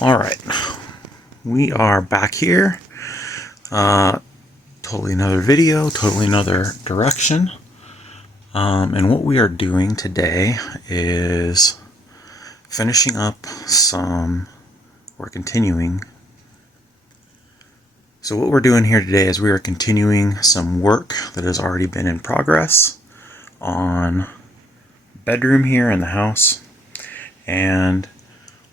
Alright, we are back here. Totally another video, totally another direction. And what we are doing today is finishing up we're continuing. So what we're doing here today is we are continuing some work that has already been in progress on bedroom here in the house. And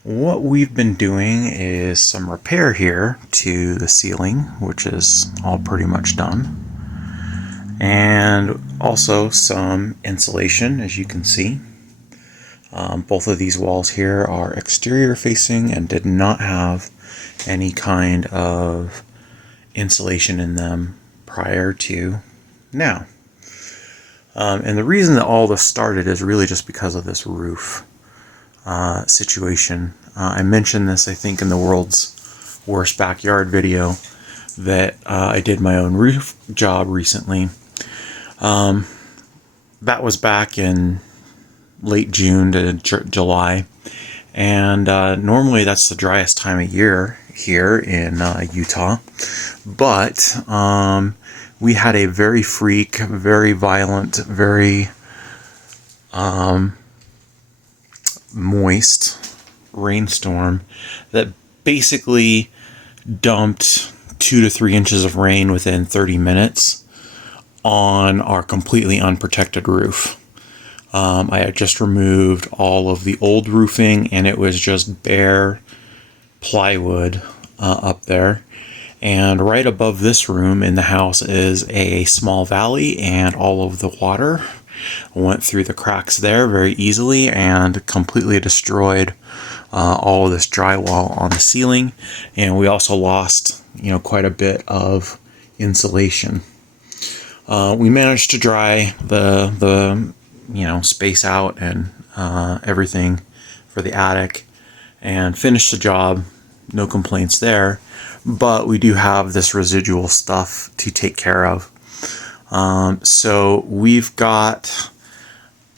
what we've been doing is some repair here to the ceiling, which is all pretty much done. And also some insulation, as you can see. Both of these walls here are exterior facing and did not have any kind of insulation in them prior to now. And the reason that all this started is really just because of this roof situation. I mentioned this, I think, in the world's worst backyard video that I did my own roof job recently. That was back in late June to July, and normally that's the driest time of year here in Utah, but we had a very freak, very violent, very moist rainstorm that basically dumped 2 to 3 inches of rain within 30 minutes on our completely unprotected roof. I had just removed all of the old roofing and it was just bare plywood up there. And right above this room in the house is a small valley, and all of the water went through the cracks there very easily and completely destroyed all of this drywall on the ceiling. And we also lost, quite a bit of insulation. We managed to dry the space out and everything for the attic and finish the job. No complaints there, but we do have this residual stuff to take care of. So we've got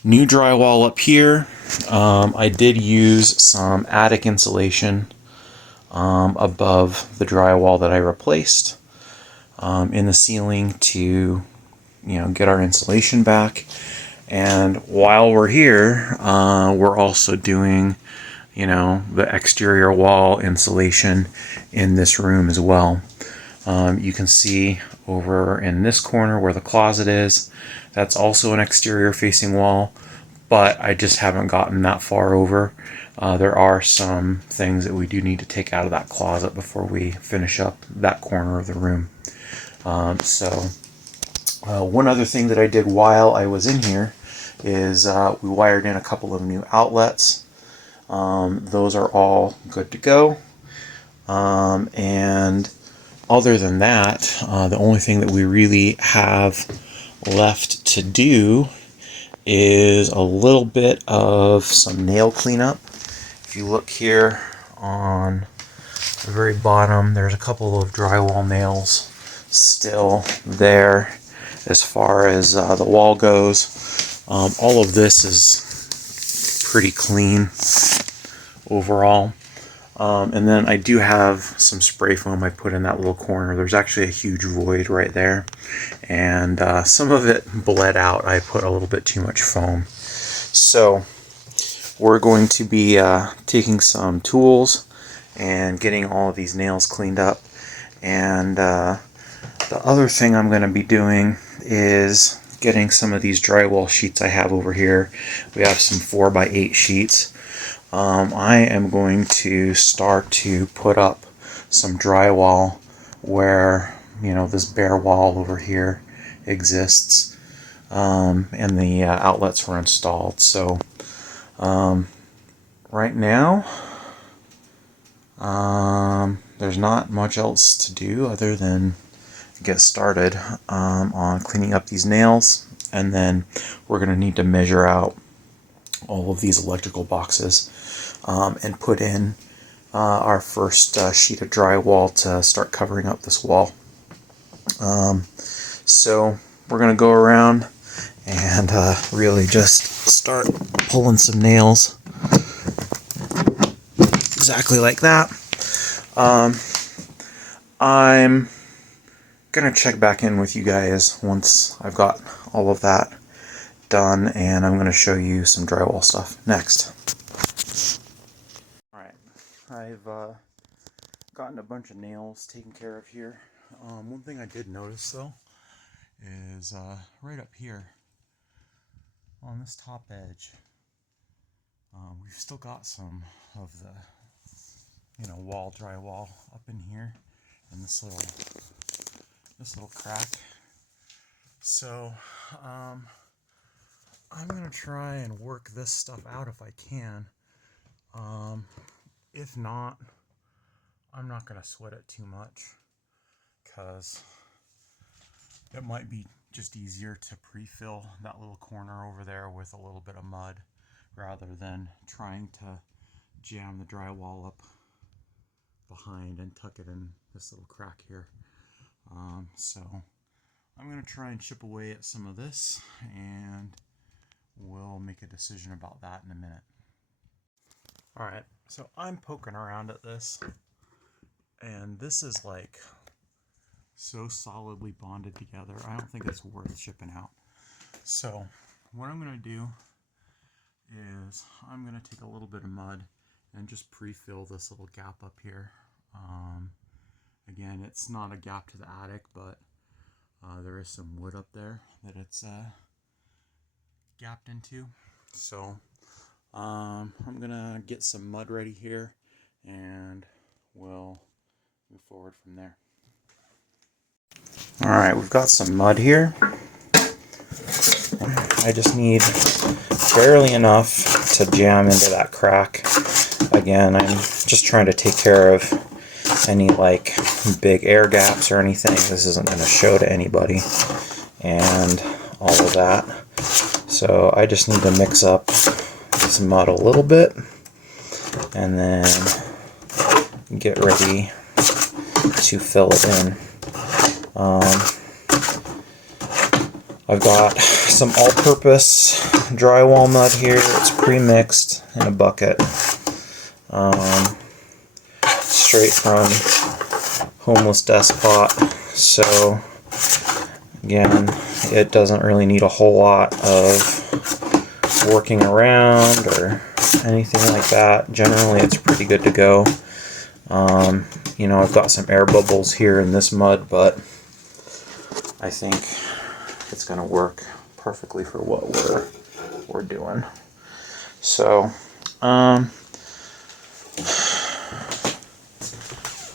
new drywall up here. I did use some attic insulation above the drywall that I replaced in the ceiling to get our insulation back. And while we're here, we're also doing the exterior wall insulation in this room as well. You can see over in this corner where the closet is, that's also an exterior facing wall, but I just haven't gotten that far over. There are some things that we do need to take out of that closet before we finish up that corner of the room. One other thing that I did while I was in here is we wired in a couple of new outlets. Those are all good to go. And other than that, the only thing that we really have left to do is a little bit of some nail cleanup. If you look here on the very bottom, there's a couple of drywall nails still there as far as the wall goes. All of this is pretty clean overall. And then I do have some spray foam I put in that little corner. There's actually a huge void right there, and some of it bled out. I put a little bit too much foam. So we're going to be taking some tools and getting all of these nails cleaned up. And the other thing I'm going to be doing is getting some of these drywall sheets I have over here. We have some 4x8 sheets. I am going to start to put up some drywall where, this bare wall over here exists, and the outlets were installed. So right now, there's not much else to do other than get started on cleaning up these nails, and then we're going to need to measure out all of these electrical boxes and put in our first sheet of drywall to start covering up this wall. So we're going to go around and really just start pulling some nails exactly like that. I'm gonna check back in with you guys once I've got all of that done, and I'm gonna show you some drywall stuff next. Alright, I've gotten a bunch of nails taken care of here. One thing I did notice though is right up here on this top edge, we've still got some of the wall drywall up in here in this little crack. So I'm gonna try and work this stuff out if I can. If not, I'm not gonna sweat it too much, because it might be just easier to pre-fill that little corner over there with a little bit of mud rather than trying to jam the drywall up behind and tuck it in this little crack here. So I'm going to try and chip away at some of this, and we'll make a decision about that in a minute. Alright, so I'm poking around at this, and this is like so solidly bonded together, I don't think it's worth shipping out. So what I'm going to do is I'm going to take a little bit of mud and just pre-fill this little gap up here. Again, it's not a gap to the attic, but there is some wood up there that it's gapped into. So I'm gonna get some mud ready here, and we'll move forward from there. Alright, we've got some mud here. I just need barely enough to jam into that crack. Again, I'm just trying to take care of any like big air gaps or anything. This isn't going to show to anybody, and all of that. So I just need to mix up this mud a little bit and then get ready to fill it in. I've got some all-purpose drywall mud here. It's pre-mixed in a bucket. Straight from Homeless Despot. So again, it doesn't really need a whole lot of working around or anything like that. Generally, it's pretty good to go. I've got some air bubbles here in this mud, but I think it's going to work perfectly for what we're doing. So,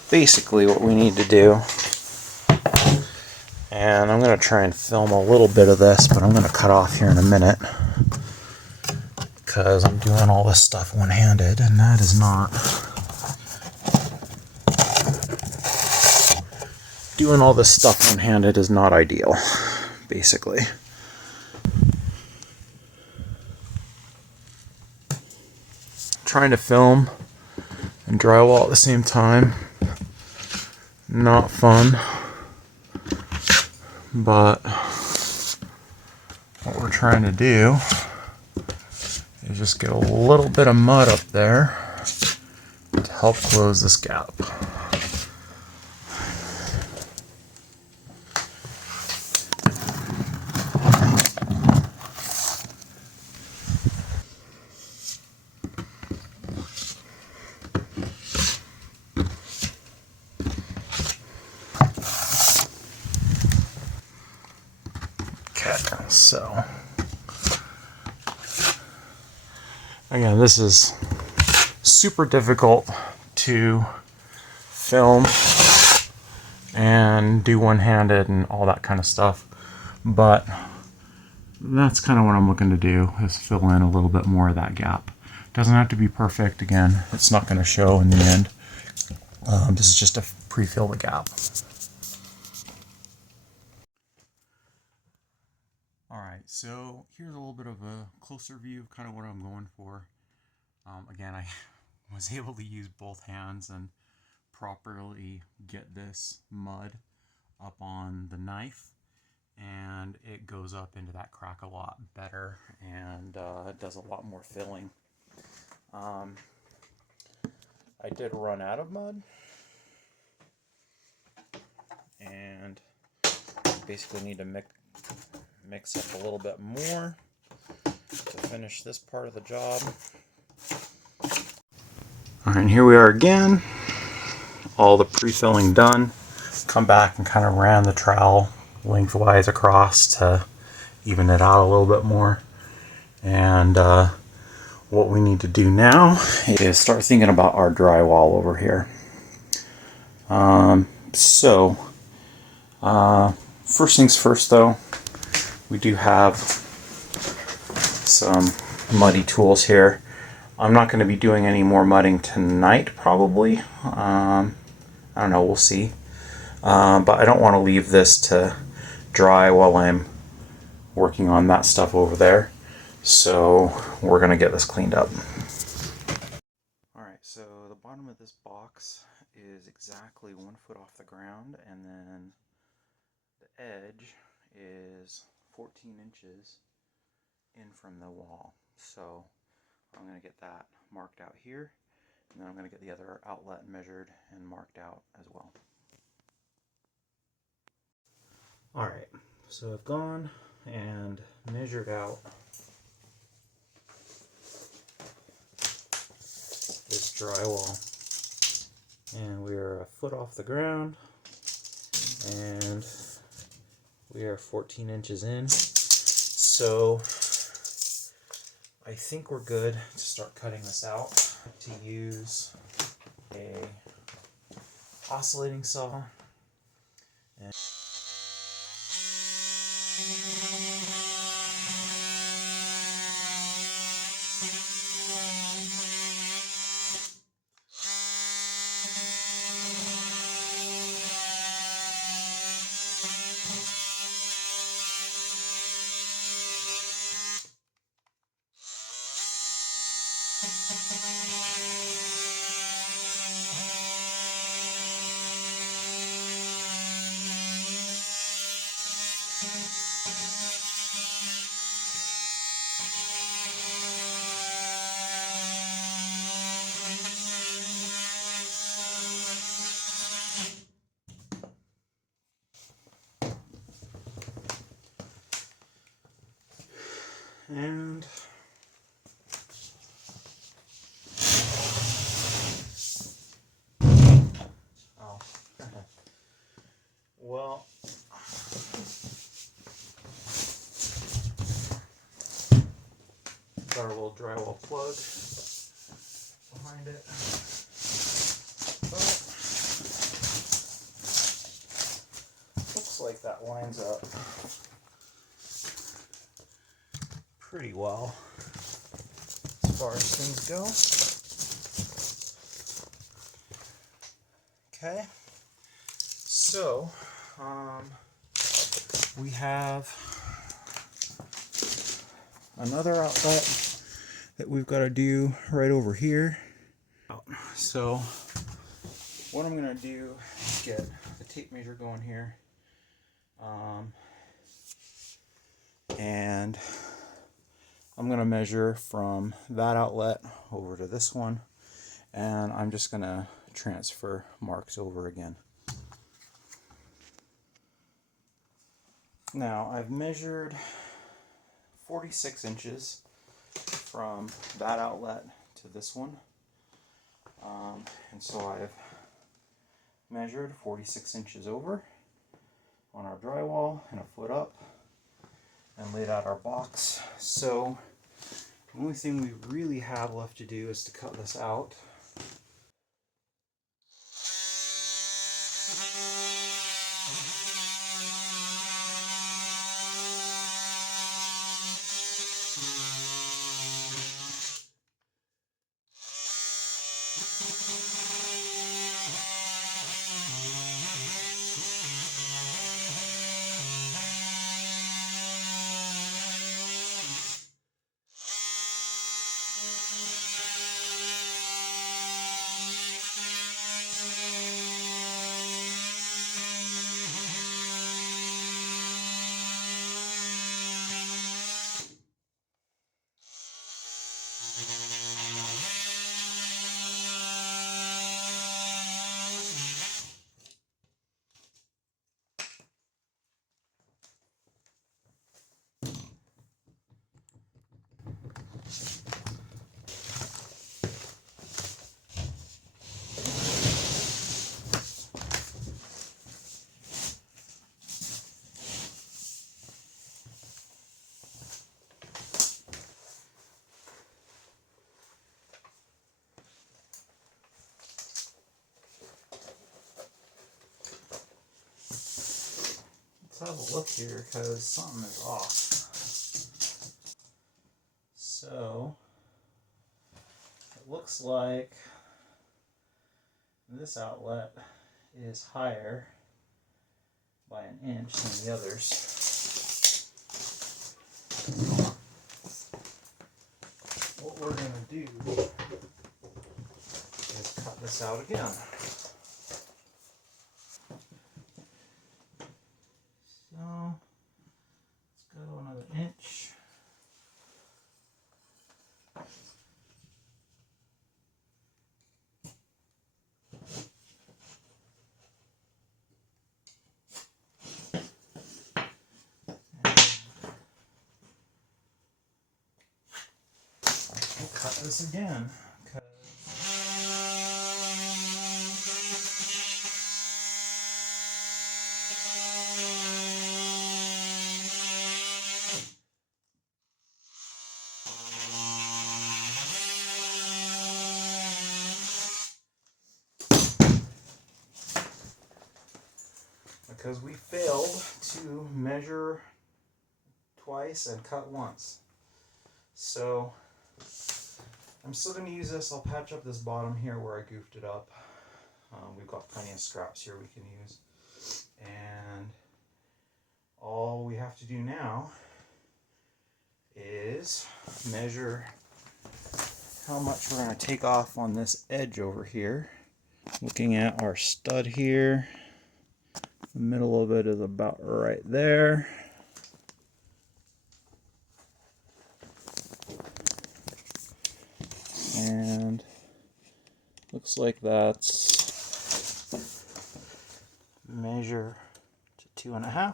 basically what we need to do, and I'm going to try and film a little bit of this, but I'm going to cut off here in a minute because I'm doing all this stuff one-handed, and that is not... Doing all this stuff one-handed is not ideal, basically. Trying to film and drywall at the same time, not fun, but what we're trying to do is just get a little bit of mud up there to help close this gap. So, again, this is super difficult to film and do one-handed and all that kind of stuff, but that's kind of what I'm looking to do, is fill in a little bit more of that gap. Doesn't have to be perfect. Again, it's not going to show in the end. This is just to pre-fill the gap. Alright, so here's a little bit of a closer view of kind of what I'm going for. Again, I was able to use both hands and properly get this mud up on the knife, and it goes up into that crack a lot better, and it does a lot more filling. I I did run out of mud, and basically need to mix up a little bit more to finish this part of the job. Alright, and here we are again. All the pre-filling done. Come back and kind of ran the trowel lengthwise across to even it out a little bit more. And what we need to do now is start thinking about our drywall over here. First things first though, we do have some muddy tools here. I'm not going to be doing any more mudding tonight probably. I don't know, we'll see. But I don't want to leave this to dry while I'm working on that stuff over there. So we're going to get this cleaned up. Alright, so the bottom of this box is exactly 1 foot off the ground, and then the edge is 14 inches in from the wall. So I'm going to get that marked out here, and then I'm going to get the other outlet measured and marked out as well. Alright, so I've gone and measured out this drywall, and we are 1 foot off the ground, and we are 14 inches in. So I think we're good to start cutting this out. To use a oscillating saw and oh, well, got our little drywall plug behind it. But looks like that lines up pretty well as far as things go. Okay, so we have another outlet that we've got to do right over here. So what I'm going to do is get the tape measure going here, and I'm going to measure from that outlet over to this one, and I'm just going to transfer marks over again. Now I've measured 46 inches from that outlet to this one, and so I've measured 46 inches over on our drywall and 1 foot up and laid out our box. So the only thing we really have left to do is to cut this out. Let's have a look here because something is off. So it looks like this outlet is higher by an inch than the others. What we're going to do is cut this out again. So let's go another inch. We'll cut this again. Because we failed to measure twice and cut once. So I'm still going to use this. I'll patch up this bottom here where I goofed it up. We've got plenty of scraps here we can use. And all we have to do now is measure how much we're going to take off on this edge over here. Looking at our stud here, the middle of it is about right there. And looks like that's measure to 2.5.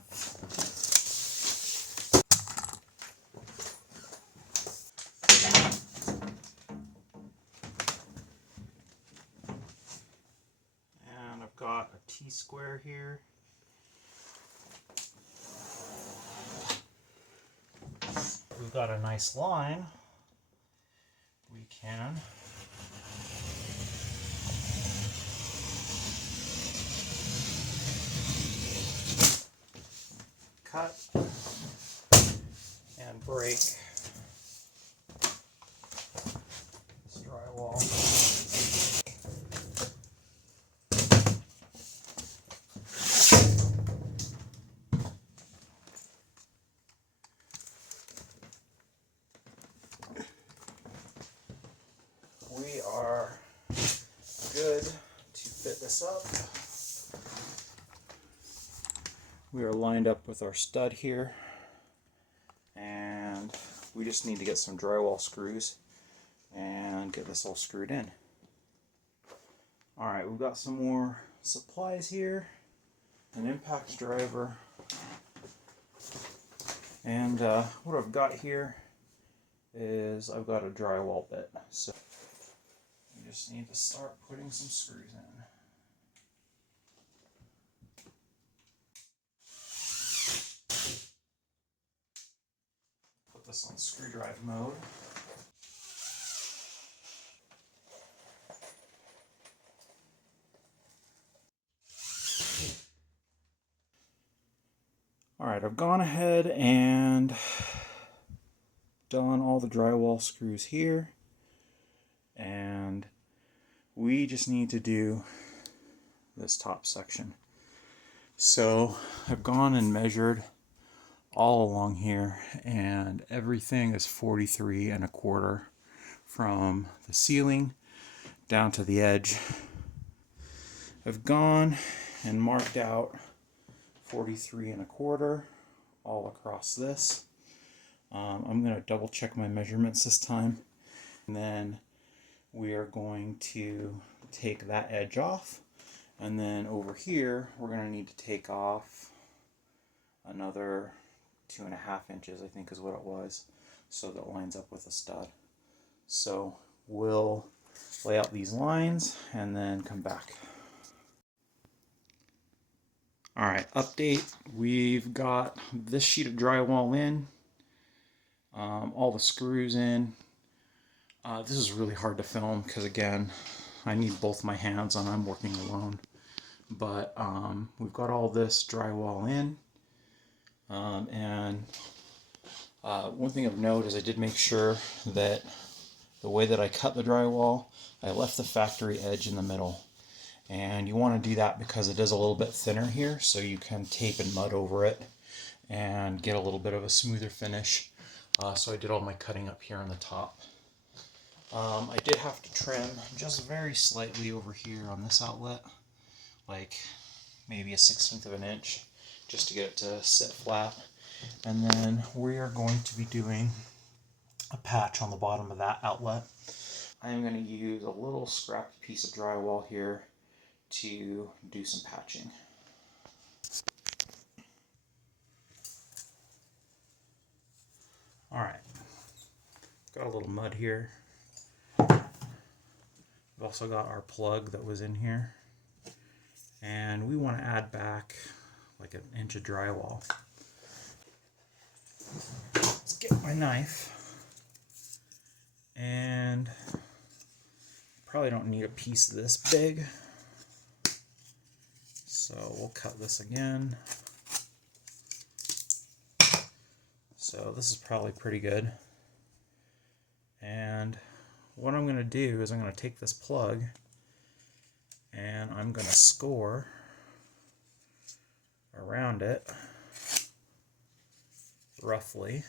And I've got a T-square here. We've got a nice line. We can cut and break this drywall. We are good to fit this up. We are lined up with our stud here, and we just need to get some drywall screws and get this all screwed in. Alright, we've got some more supplies here, an impact driver, and what I've got here is I've got a drywall bit. So we just need to start putting some screws in. Put this on screwdriver mode. Alright, I've gone ahead and done all the drywall screws here, and we just need to do this top section. So I've gone and measured all along here, and everything is 43.25 from the ceiling down to the edge. I've gone and marked out 43.25 all across this. I'm going to double check my measurements this time, and then we are going to take that edge off, and then over here we're going to need to take off another 2.5 inches, I think is what it was, so that lines up with the stud. So we'll lay out these lines and then come back. Alright, update. We've got this sheet of drywall in, all the screws in. This is really hard to film because, again, I need both my hands and I'm working alone. But we've got all this drywall in. And one thing of note is I did make sure that the way that I cut the drywall, I left the factory edge in the middle. And you want to do that because it is a little bit thinner here, so you can tape and mud over it and get a little bit of a smoother finish. So I did all my cutting up here on the top. I did have to trim just very slightly over here on this outlet, like maybe a 1/16 of an inch, just to get it to sit flat. And then we are going to be doing a patch on the bottom of that outlet. I'm going to use a little scrapped piece of drywall here to do some patching. Alright, got a little mud here. We've also got our plug that was in here. And we want to add back like 1 inch of drywall. Let's get my knife. And probably don't need a piece this big. So we'll cut this again. So this is probably pretty good. And what I'm going to do is I'm going to take this plug and I'm going to score around it roughly.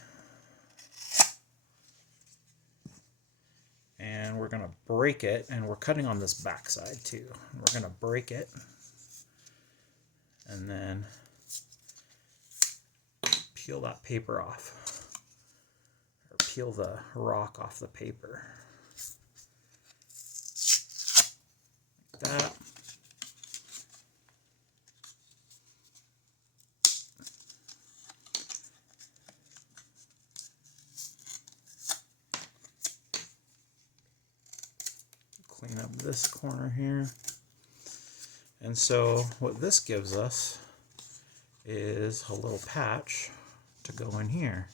And we're going to break it, and we're cutting on this back side too. We're going to break it and then peel that paper off, or peel the rock off the paper. Like that. Clean up this corner here. And so what this gives us is a little patch to go in here.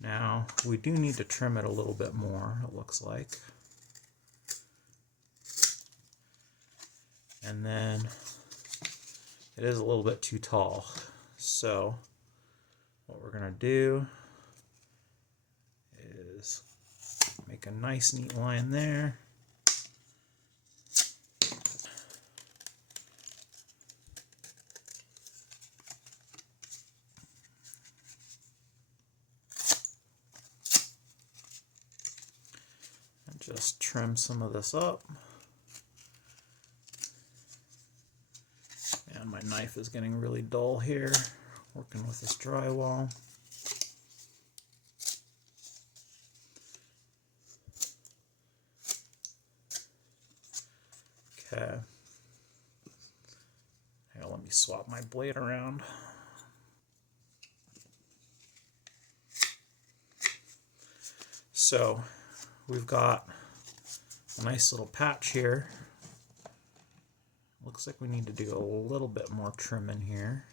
Now we do need to trim it a little bit more, it looks like. And then it is a little bit too tall. So what we're going to do is make a nice neat line there. And just trim some of this up. And my knife is getting really dull here, working with this drywall. Okay. Now let me swap my blade around. So we've got a nice little patch here. Looks like we need to do a little bit more trim in here.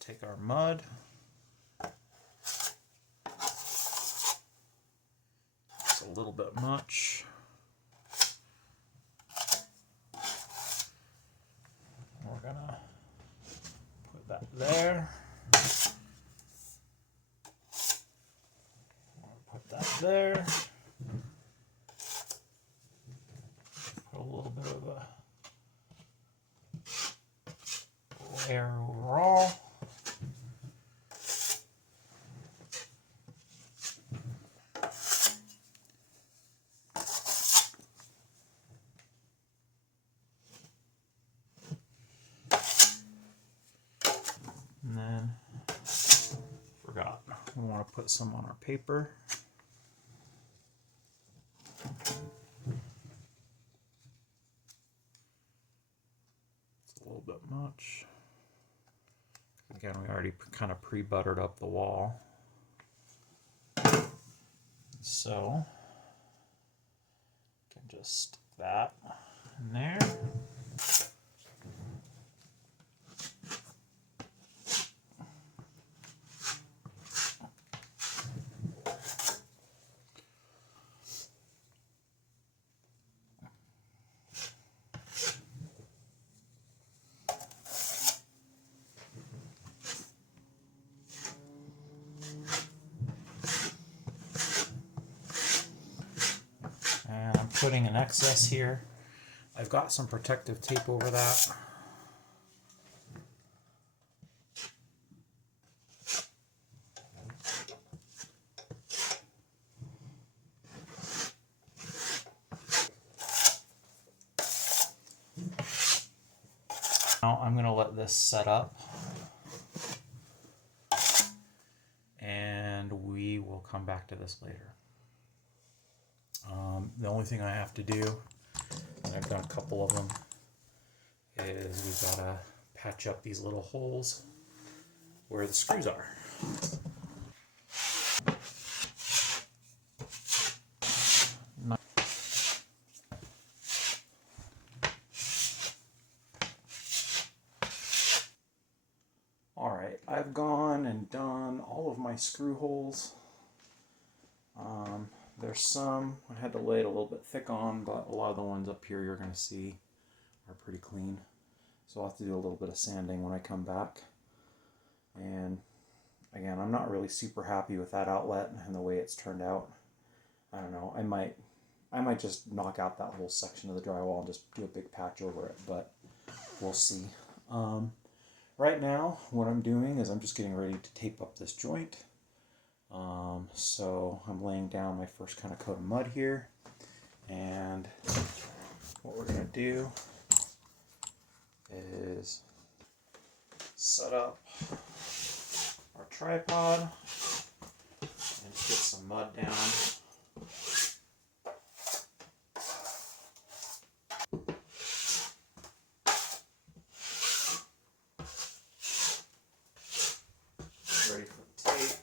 Take our mud. It's a little bit much. We're gonna put that there. Put that there. Put a little bit of a layer overall. And then, forgot, we want to put some on our paper. It's a little bit much. Again, we already kind of pre-buttered up the wall. So, you can just stick that in there. putting an excess here. I've got some protective tape over that. Now I'm going to let this set up, and we will come back to this later. The only thing I have to do, and I've done a couple of them, is we've got to patch up these little holes where the screws are. Alright, I've gone and done all of my screw holes. There's some I had to lay it a little bit thick on, but a lot of the ones up here you're going to see are pretty clean. So I'll have to do a little bit of sanding when I come back. And again, I'm not really super happy with that outlet and the way it's turned out. I don't know, I might just knock out that whole section of the drywall and just do a big patch over it, but we'll see. Right now, what I'm doing is I'm just getting ready to tape up this joint. So I'm laying down my first kind of coat of mud here, and what we're going to do is set up our tripod and get some mud down. Ready for the tape.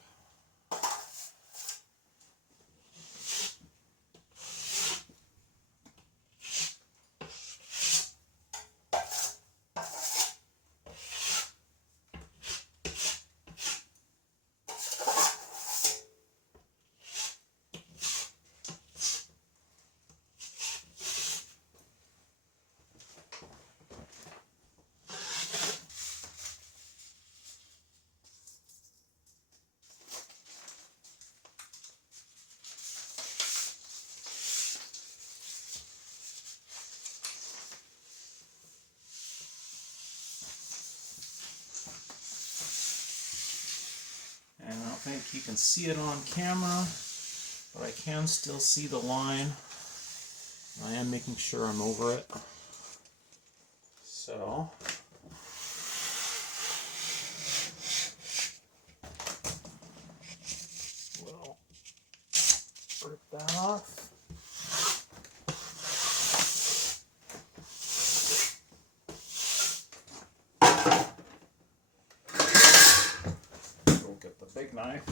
And I don't think you can see it on camera, but I can still see the line. I am making sure I'm over it. So we'll rip that off. We'll get the big knife.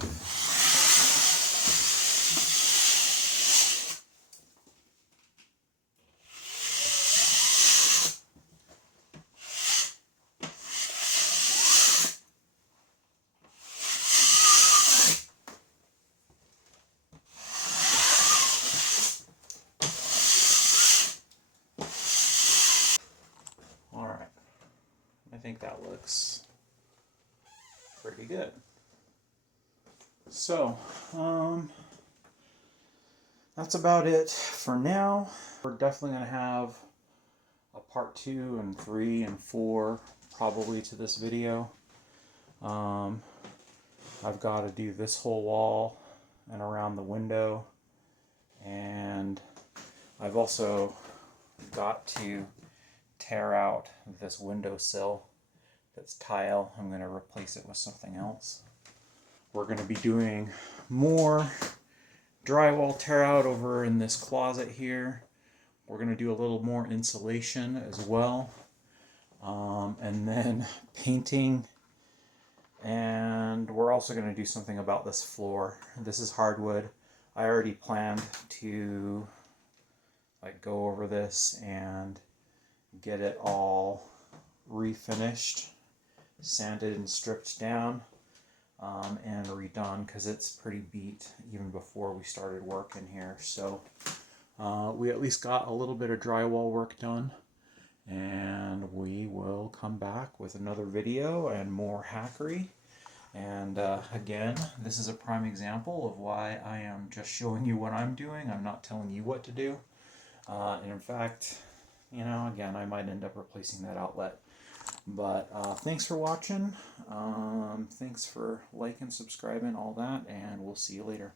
Alright, I think that looks pretty good. So, that's about it for now. We're definitely going to have a part 2 and 3 and 4 probably to this video. I've got to do this whole wall and around the window, and I've also got to tear out this windowsill that's tile. I'm going to replace it with something else. We're going to be doing more drywall tear out over in this closet here. We're going to do a little more insulation as well, and then painting, and we're also going to do something about this floor. This is hardwood. I already planned to go over this and get it all refinished, sanded and stripped down, and redone, because it's pretty beat even before we started work in here. So we at least got a little bit of drywall work done, and we will come back with another video and more hackery. And again, this is a prime example of why I am just showing you what I'm doing. I'm not telling you what to do. And in fact, again, I might end up replacing that outlet. But thanks for watching. Thanks for liking, subscribing, all that, and we'll see you later.